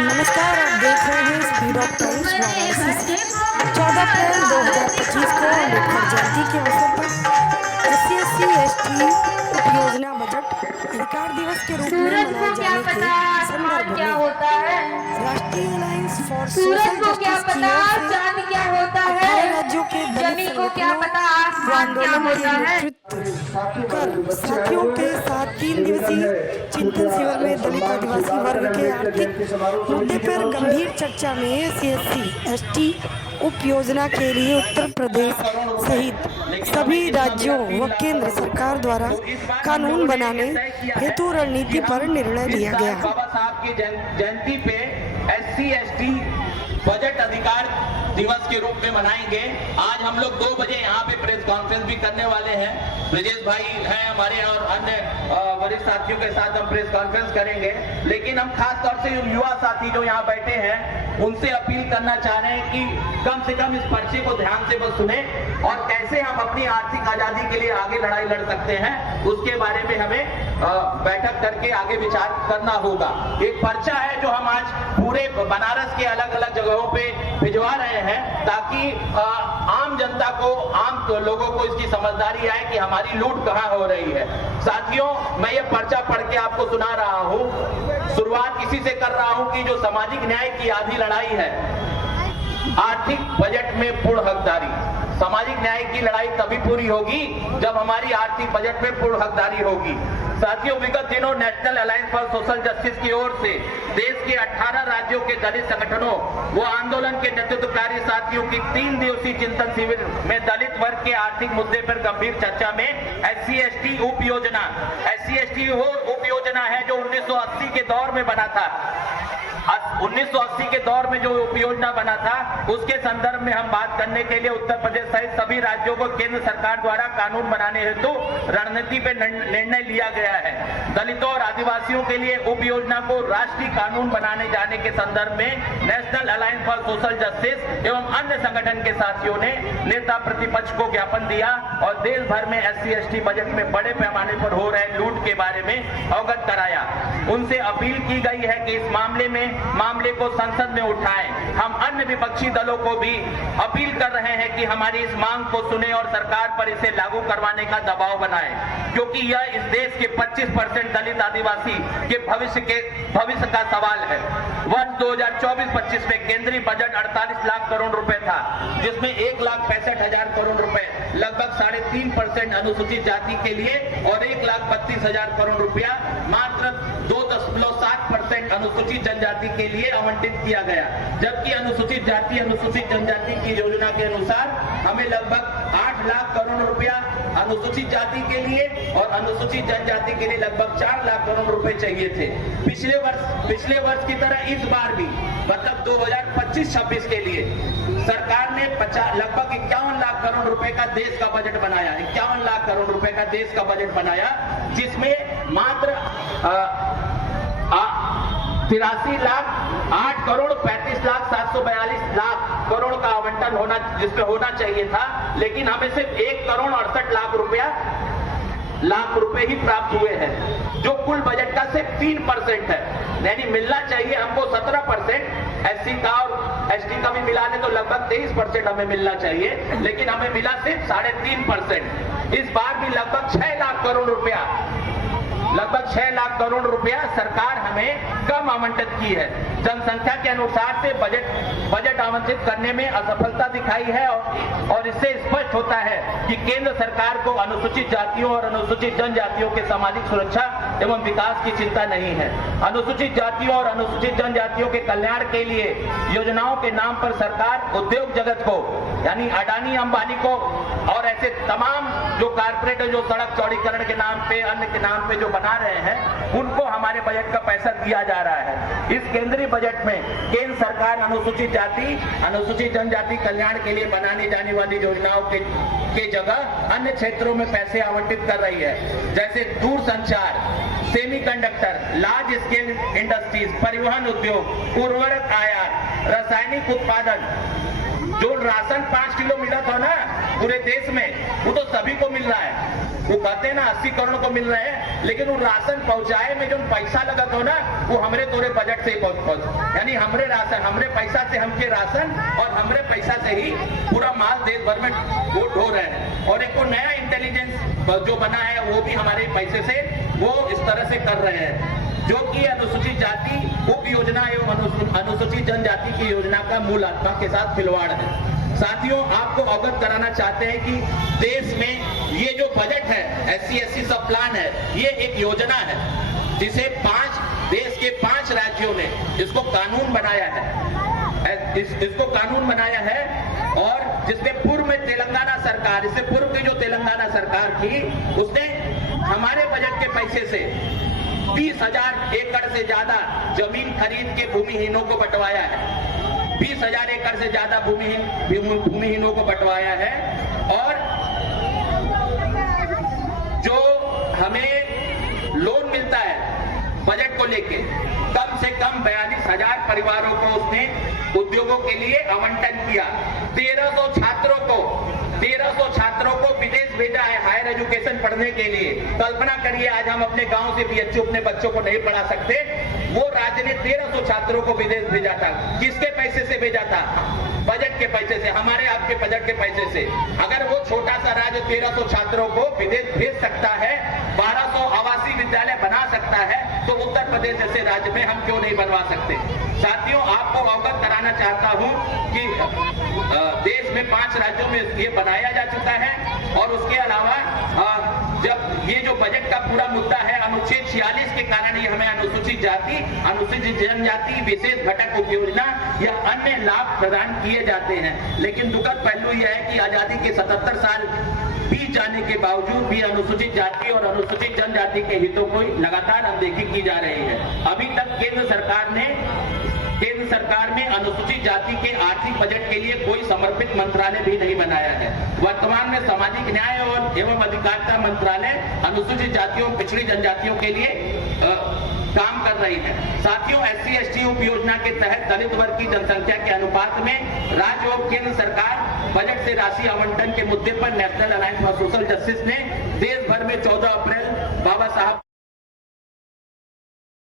नमस्कार, आप देख रहे हैं स्पीड ऑफ टाइम्स वाराणसी से। 14 अप्रैल 2025 को अम्बेडकर जयंती के अवसर पर SC ST उपयोजना बजट अधिकार दिवस के रूप में मनाए जाने के संदर्भ में राष्ट्रीय अलायंस फॉर सोशल जस्टिस की ओर से राज्यों के दलित संगठनों आंदोलन के नेतृत्व कर साथियों के साथ 3 दिवसीय चिंतन शिविर में दलित आदिवासी वर्ग के आर्थिक मुद्दे पर गंभीर चर्चा में SC ST उप योजना के लिए उत्तर प्रदेश सहित सभी राज्यों व केंद्र सरकार द्वारा कानून बनाने हेतु रणनीति पर निर्णय लिया गया। बाबा साहब की जयंती पे SC ST बजट अधिकार दिवस के रूप में मनाएंगे। आज हम लोग 2 बजे यहाँ पे प्रेस कॉन्फ्रेंस भी करने वाले हैं। ब्रजेश भाई हैं हमारे और अन्य वरिष्ठ साथियों के साथ हम प्रेस कॉन्फ्रेंस करेंगे, लेकिन हम खास तौर से युवा साथी जो यहाँ बैठे हैं उनसे अपील करना चाह रहे हैं कि कम से कम इस पर्चे को ध्यान से बस सुने और कैसे हम अपनी आर्थिक आजादी के लिए आगे लड़ाई लड़ सकते हैं उसके बारे में हमें बैठक करके आगे विचार करना होगा। एक पर्चा है जो हम आज पूरे बनारस के अलग अलग जगहों पे भिजवा रहे हैं ताकि आम जनता को, आम लोगों को इसकी समझदारी आए कि हमारी लूट कहाँ हो रही है। साथियों, मैं ये पर्चा पढ़ के आपको सुना रहा हूँ। शुरुआत इसी से कर रहा हूँ कि जो सामाजिक न्याय की आधी लड़ाई है, आर्थिक बजट में पूर्ण हकदारी। सामाजिक न्याय की लड़ाई तभी पूरी होगी जब हमारी आर्थिक बजट में पूर्ण हकदारी होगी। साथियों, विगत दिनों national alliance for social justice की ओर से देश के 18 राज्यों के दलित संगठनों व आंदोलन के नेतृत्वकारी साथियों की 3 दिवसीय चिंतन शिविर में दलित वर्ग के आर्थिक मुद्दे पर गंभीर चर्चा में SC ST उप योजना, SC ST वो उप योजना है जो 1980 के दौर में बना था। 1980 के दौर में जो उपयोजना बना था उसके संदर्भ में हम बात करने के लिए उत्तर प्रदेश सहित सभी राज्यों को केंद्र सरकार द्वारा कानून बनाने हेतु रणनीति पे निर्णय लिया गया है। दलितों और आदिवासियों के लिए उप योजना को राष्ट्रीय कानून बनाने जाने के संदर्भ में national alliance for social justice एवं अन्य संगठन के साथियों ने नेता प्रतिपक्ष को ज्ञापन दिया और देश भर में SC ST बजट में बड़े पैमाने पर हो रहे लूट के बारे में अवगत कराया। उनसे अपील की गई है कि इस मामले को संसद में उठाएं। हम अन्य विपक्षी दलों को भी अपील कर रहे हैं कि हमारी इस मांग को सुने और सरकार पर इसे लागू करवाने का दबाव बनाएं, क्योंकि यह इस देश के 25% दलित आदिवासी के भविष्य का सवाल है। वर्ष 2024-25 में केंद्रीय बजट 48 लाख करोड़ रुपए था, जिसमेन 1,65,000 करोड़ रुपए लगभग 3.5% अनुसूचित जाति के लिए और 1,32,000 करोड़ रुपया मात्र 2.7% अनुसूचित जनजाति के लिए आवंटित किया गया। जबकि अनुसूचित जाति अनुसूचित जनजाति की योजना के अनुसार हमें लगभग 8 लाख करोड़ रुपया अनुसूचित जाति के लिए और अनुसूचित जनजाति के लिए लगभग 4 लाख करोड़ रुपए चाहिए थे। पिछले वर्ष की तरह इस बार भी मतलब 2025-26 के लिए सरकार ने लगभग 51 लाख करोड़ रुपए का देश का बजट बनाया। 51 लाख करोड़ रुपए का देश का बजट बनाया, जिसमें मात्र 83 लाख 8 करोड़ 35 लाख 742 लाख करोड़ का आवंटन होना जिसमें होना चाहिए था, लेकिन हमें सिर्फ 1 करोड़ 68 लाख रुपए ही प्राप्त हुए हैं, जो कुल बजट का सिर्फ 3% है। यानी मिलना चाहिए हमको 17%, SC का और ST का भी मिला ले तो लगभग 23% हमें मिलना चाहिए, लेकिन हमें मिला सिर्फ 3.5%। इस बार भी लगभग 6 लाख करोड़ रुपया सरकार हमें कम आवंटित की है। जनसंख्या के अनुसार से बजट आवंटित करने में असफलता दिखाई है और इससे स्पष्ट होता है कि केंद्र सरकार को अनुसूचित जातियों और अनुसूचित जनजातियों के सामाजिक सुरक्षा एवं विकास की चिंता नहीं है। अनुसूचित जातियों और अनुसूचित जनजातियों के कल्याण के लिए योजनाओं के नाम पर सरकार उद्योग जगत को यानी अडानी अंबानी को और ऐसे तमाम जो कारपोरेट जो सड़क चौड़ीकरण के नाम पे अन्य के नाम पे जो बना रहे हैं उनको हमारे बजट का पैसा दिया जा रहा है। इस केंद्रीय बजट में केंद्र सरकार अनुसूचित जाति अनुसूचित जनजाति कल्याण के लिए बनाने जाने वाली योजनाओं के जगह अन्य क्षेत्रों में पैसे आवंटित कर रही है, जैसे दूरसंचार, सेमीकंडक्टर, लार्ज स्केल इंडस्ट्रीज, परिवहन उद्योग, उर्वरक आयात, रासायनिक उत्पादन। जो राशन 5 किलो मिला था ना पूरे देश में, वो तो सभी को मिल रहा है। वो कहते हैं ना 80 करोड़ को मिल रहे हैं, लेकिन वो राशन पहुंचाए में जो पैसा लगा हो ना, वो हमरे तोरे बजट से ही पहुंच, यानी हमरे राशन, हमरे पैसा से हमके राशन और हमरे पैसा से ही पूरा माल देश भर में वो ढो रहे हैं। और एक नया इंटेलिजेंस जो बना है वो भी हमारे पैसे से वो इस तरह से कर रहे हैं, जो कि अनुसूचित जाति उप योजना एवं अनुसूचित जनजाति की योजना का मूल आत्मा के साथ खिलवाड़ है। साथियों, आपको अवगत कराना चाहते हैं कि देश में ये जो बजट है SC/ST सब प्लान है, ये एक योजना है जिसे देश के 5 राज्यों ने इसको कानून बनाया है, इसको कानून बनाया है। और जिसमें पूर्व में तेलंगाना सरकार, इससे पूर्व की जो तेलंगाना सरकार थी, उसने हमारे बजट के पैसे से 20,000 एकड़ से ज्यादा जमीन खरीद के भूमिहीनों को बंटवाया है। 20,000 एकड़ से ज्यादा भूमिहीनों को बंटवाया है। और जो हमें लोन मिलता है बजट को लेके, कम से कम 42,000 परिवारों को उसने उद्योगों के लिए आवंटन किया। 1300 छात्रों को विदेश भेजा है हायर एजुकेशन पढ़ने के लिए। कल्पना करिए, आज हम अपने गांव से BHU अपने बच्चों को नहीं पढ़ा सकते, वो राज्य ने 1300 छात्रों को विदेश भेजा था। किसके पैसे से भेजा था? बजट के पैसे से, हमारे आपके बजट के पैसे से। अगर वो छोटा सा राज्य 1300 छात्रों को विदेश भेज सकता है, 1200 आवासीय विद्यालय बना सकता है, तो उत्तर प्रदेश जैसे राज्य में हम क्यों नहीं बनवा सकते? साथियों, आपको अवगत कराना चाहता हूं कि देश में 5 राज्यों में ये बनाया जा चुका है। और उसके अलावा जब ये जो बजट का पूरा मुद्दा है, अनुच्छेद 46 के कारण ये हमें अनुसूचित जाति, अनुसूचित जनजाति विशेष घटक उपयोजना या अन्य लाभ प्रदान किए जाते हैं। लेकिन दुखद पहलू यह है कि आजादी के 77 साल बीत जाने के बावजूद भी अनुसूचित जाति और अनुसूचित जनजाति के हितों को लगातार अनदेखी की जा रही है। अभी तक केंद्र सरकार ने अनुसूचित जाति के आर्थिक बजट के लिए कोई समर्पित मंत्रालय भी नहीं बनाया है। वर्तमान में सामाजिक न्याय एवं अधिकारिता मंत्रालय अनुसूचित जातियों और पिछड़ी जनजातियों के लिए काम कर रही है। साथियों, SC/ST उप योजना के तहत दलित वर्ग की जनसंख्या के अनुपात में राज्य और केंद्र सरकार बजट से राशि आवंटन के मुद्दे पर national alliance for social justice ने देश भर में 14 अप्रैल बाबा साहब